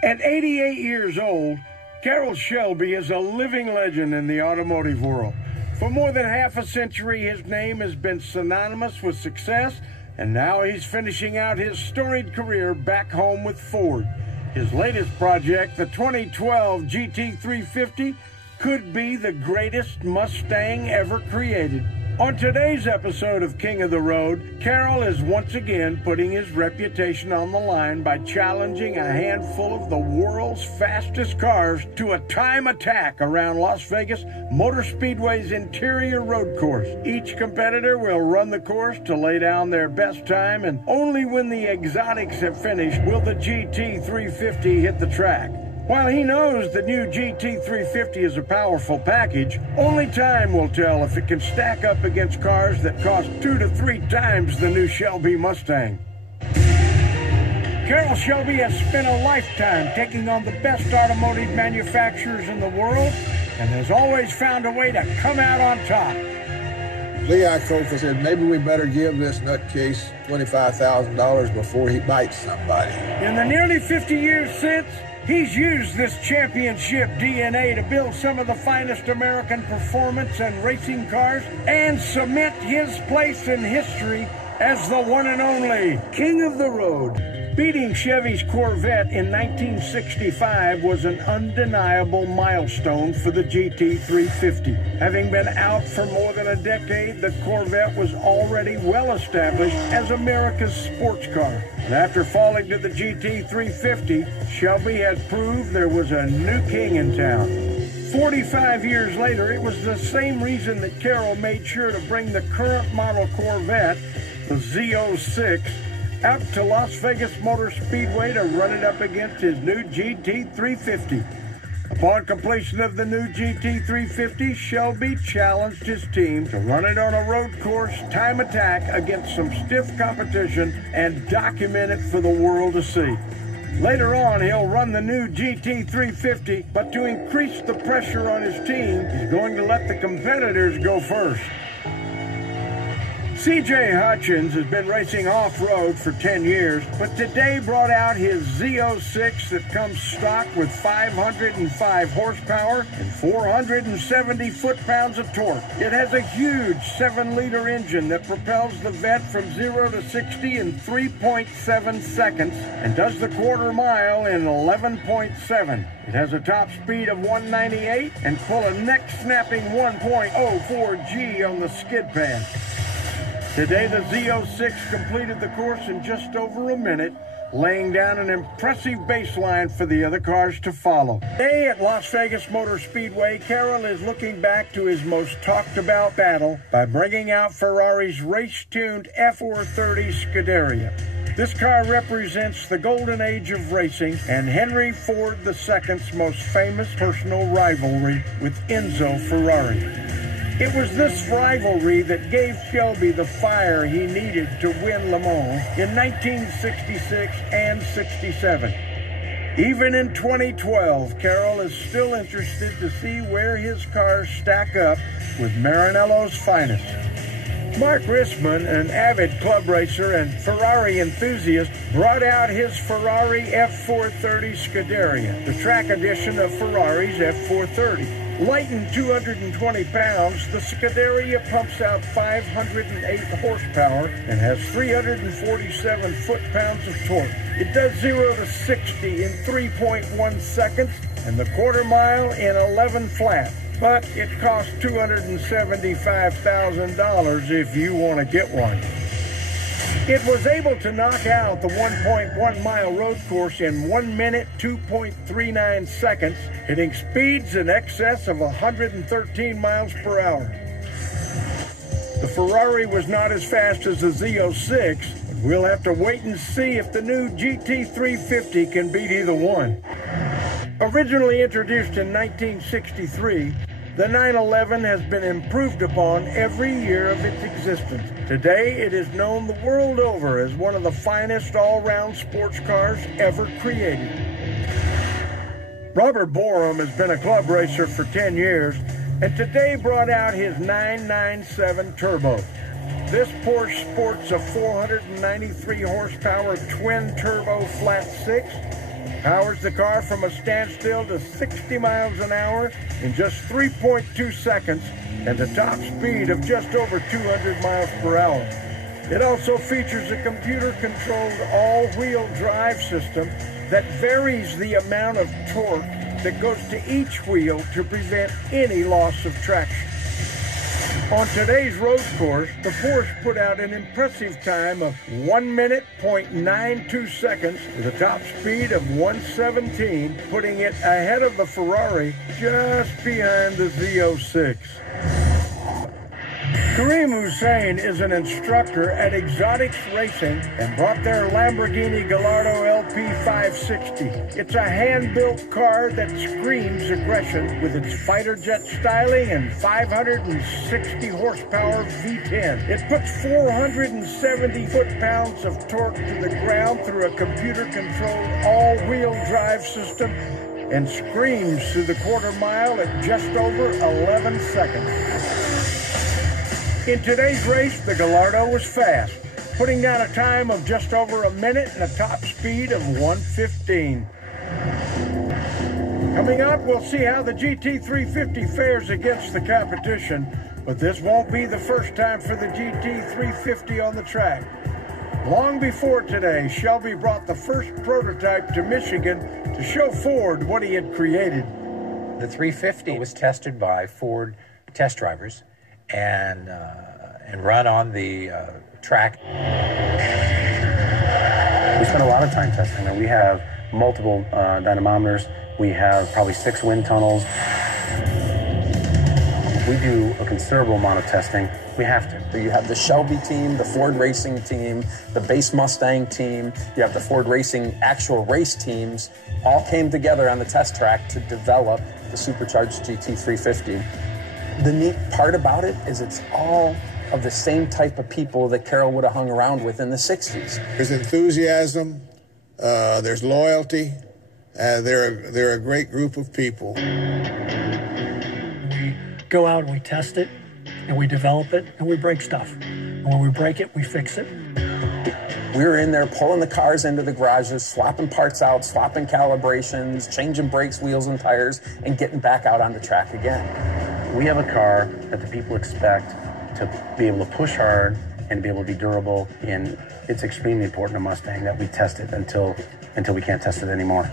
At 88 years old, Carroll Shelby is a living legend in the automotive world. For more than half a century, his name has been synonymous with success, and now he's finishing out his storied career back home with Ford. His latest project, the 2012 GT350, could be the greatest Mustang ever created. On today's episode of King of the Road, Carroll is once again putting his reputation on the line by challenging a handful of the world's fastest cars to a time attack around Las Vegas Motor Speedway's interior road course. Each competitor will run the course to lay down their best time, and only when the exotics have finished will the GT350 hit the track. While he knows the new GT350 is a powerful package, only time will tell if it can stack up against cars that cost 2 to 3 times the new Shelby Mustang. Carroll Shelby has spent a lifetime taking on the best automotive manufacturers in the world and has always found a way to come out on top. Lee Iacocca said, maybe we better give this nutcase $25,000 before he bites somebody. In the nearly 50 years since, he's used this championship DNA to build some of the finest American performance and racing cars and cement his place in history as the one and only King of the Road. Beating Chevy's Corvette in 1965 was an undeniable milestone for the GT350. Having been out for more than a decade, the Corvette was already well established as America's sports car. And after falling to the GT350, Shelby had proved there was a new king in town. 45 years later, it was the same reason that Carroll made sure to bring the current model Corvette, the Z6, out to Las Vegas Motor Speedway to run it up against his new GT350. Upon completion of the new GT350, Shelby challenged his team to run it on a road course time attack against some stiff competition and document it for the world to see. Later on, he'll run the new GT350, but to increase the pressure on his team, he's going to let the competitors go first. C.J. Hutchins has been racing off-road for 10 years, but today brought out his Z6 that comes stock with 505 horsepower and 470 foot-pounds of torque. It has a huge 7-liter engine that propels the Vet from 0 to 60 in 3.7 seconds and does the quarter mile in 11.7. It has a top speed of 198 and pull a neck-snapping 1.04 G on the skid pad. Today, the Z6 completed the course in just over a minute, laying down an impressive baseline for the other cars to follow. Today at Las Vegas Motor Speedway, Carroll is looking back to his most talked-about battle by bringing out Ferrari's race-tuned F430 Scuderia. This car represents the golden age of racing and Henry Ford II's most famous personal rivalry with Enzo Ferrari. It was this rivalry that gave Shelby the fire he needed to win Le Mans in 1966 and 67. Even in 2012, Carroll is still interested to see where his cars stack up with Maranello's finest. Mark Rissman, an avid club racer and Ferrari enthusiast, brought out his Ferrari F430 Scuderia, the track edition of Ferrari's F430. Light and 220 pounds, the Scuderia pumps out 508 horsepower and has 347 foot-pounds of torque. It does 0 to 60 in 3.1 seconds and the quarter mile in 11 flat. But it costs $275,000 if you want to get one. It was able to knock out the 1.1-mile road course in 1 minute, 2.39 seconds, hitting speeds in excess of 113 miles per hour. The Ferrari was not as fast as the Z6, but we'll have to wait and see if the new GT350 can beat either one. Originally introduced in 1963, the 911 has been improved upon every year of its existence. Today, it is known the world over as one of the finest all-round sports cars ever created. Robert Borum has been a club racer for 10 years, and today brought out his 997 Turbo. This Porsche sports a 493 horsepower twin-turbo flat 6 Powers the car from a standstill to 60 miles an hour in just 3.2 seconds and a top speed of just over 200 miles per hour. It also features a computer-controlled all-wheel drive system that varies the amount of torque that goes to each wheel to prevent any loss of traction. On today's road course, the Porsche put out an impressive time of 1 minute, 0.92 seconds with a top speed of 117, putting it ahead of the Ferrari just behind the Z06. Kareem Hussein is an instructor at Exotics Racing and brought their Lamborghini Gallardo LP 560. It's a hand-built car that screams aggression with its fighter jet styling and 560 horsepower V10. It puts 470 foot-pounds of torque to the ground through a computer-controlled all-wheel drive system and screams through the quarter mile at just over 11 seconds. In today's race, the Gallardo was fast, putting down a time of just over a minute and a top speed of 115. Coming up, we'll see how the GT350 fares against the competition, but this won't be the first time for the GT350 on the track. Long before today, Shelby brought the first prototype to Michigan to show Ford what he had created. The 350 was tested by Ford test drivers and run on the track. We spent a lot of time testing, and we have multiple dynamometers. We have probably 6 wind tunnels. We do a considerable amount of testing. We have to. You have the Shelby team, the Ford Racing team, the base Mustang team. You have the Ford Racing actual race teams. All came together on the test track to develop the supercharged GT350. The neat part about it is it's all of the same type of people that Carroll would have hung around with in the 60s. There's enthusiasm, there's loyalty, they're a great group of people. We go out and we test it, and we develop it, and we break stuff. And when we break it, we fix it. We were in there pulling the cars into the garages, swapping parts out, swapping calibrations, changing brakes, wheels, and tires, and getting back out on the track again. We have a car that the people expect to be able to push hard and be able to be durable, and it's extremely important to Mustang that we test it until we can't test it anymore.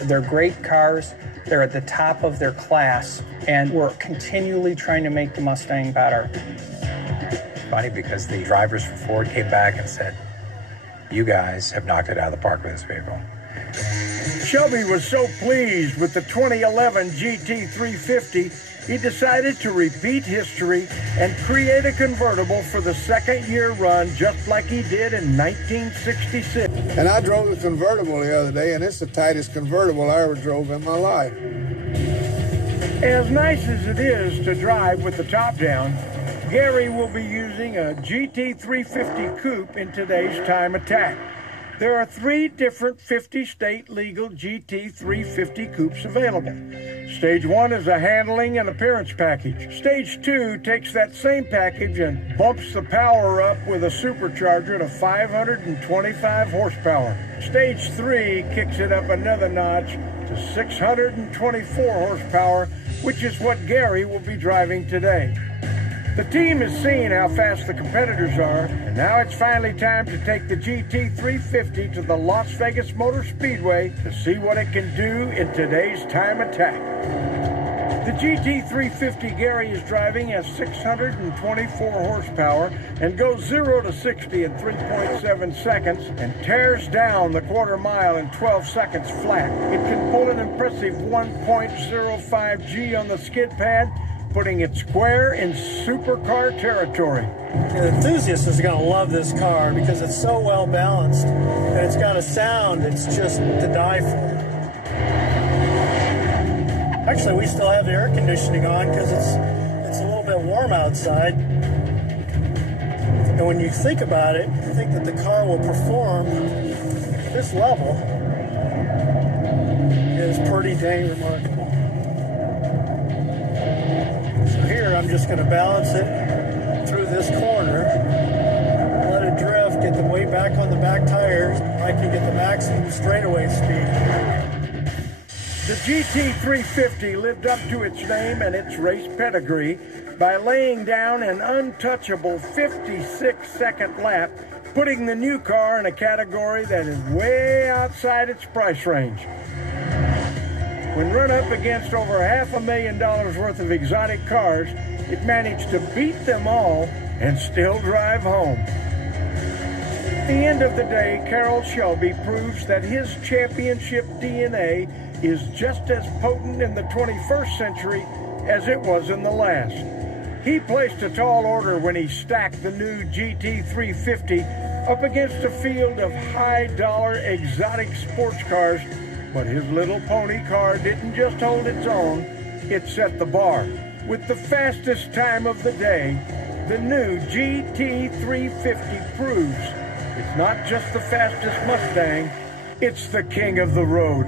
They're great cars. They're at the top of their class, and we're continually trying to make the Mustang better. It's funny because the drivers for Ford came back and said, "You guys have knocked it out of the park with this vehicle." Shelby was so pleased with the 2011 GT350, he decided to repeat history and create a convertible for the second-year run, just like he did in 1966. And I drove the convertible the other day, and it's the tightest convertible I ever drove in my life. As nice as it is to drive with the top down, Gary will be using a GT350 coupe in today's time attack. There are 3 different 50-state legal GT350 coupes available. Stage 1 is a handling and appearance package. Stage 2 takes that same package and bumps the power up with a supercharger to 525 horsepower. Stage 3 kicks it up another notch to 624 horsepower, which is what Gary will be driving today. The team has seen how fast the competitors are, and now it's finally time to take the GT350 to the Las Vegas Motor Speedway to see what it can do in today's time attack. The GT350 Gary is driving has 624 horsepower and goes 0 to 60 in 3.7 seconds and tears down the quarter mile in 12 seconds flat. It can pull an impressive 1.05 G on the skid pad, putting it square in supercar territory. The enthusiast is going to love this car because it's so well balanced, and it's got a sound that's just to die for. Actually, we still have the air conditioning on because it's a little bit warm outside. And when you think about it, you think that the car will perform at this level. It is pretty dang remarkable. I'm just going to balance it through this corner, let it drift, get the weight back on the back tires. I track, you get the maximum straightaway speed. The GT350 lived up to its name and its race pedigree by laying down an untouchable 56-second lap, putting the new car in a category that is way outside its price range. When run up against over $500,000 worth of exotic cars, it managed to beat them all and still drive home. At the end of the day, Carroll Shelby proves that his championship DNA is just as potent in the 21st century as it was in the last. He placed a tall order when he stacked the new GT350 up against a field of high-dollar exotic sports cars, but his little pony car didn't just hold its own, it set the bar. With the fastest time of the day, the new GT350 proves it's not just the fastest Mustang, it's the king of the road.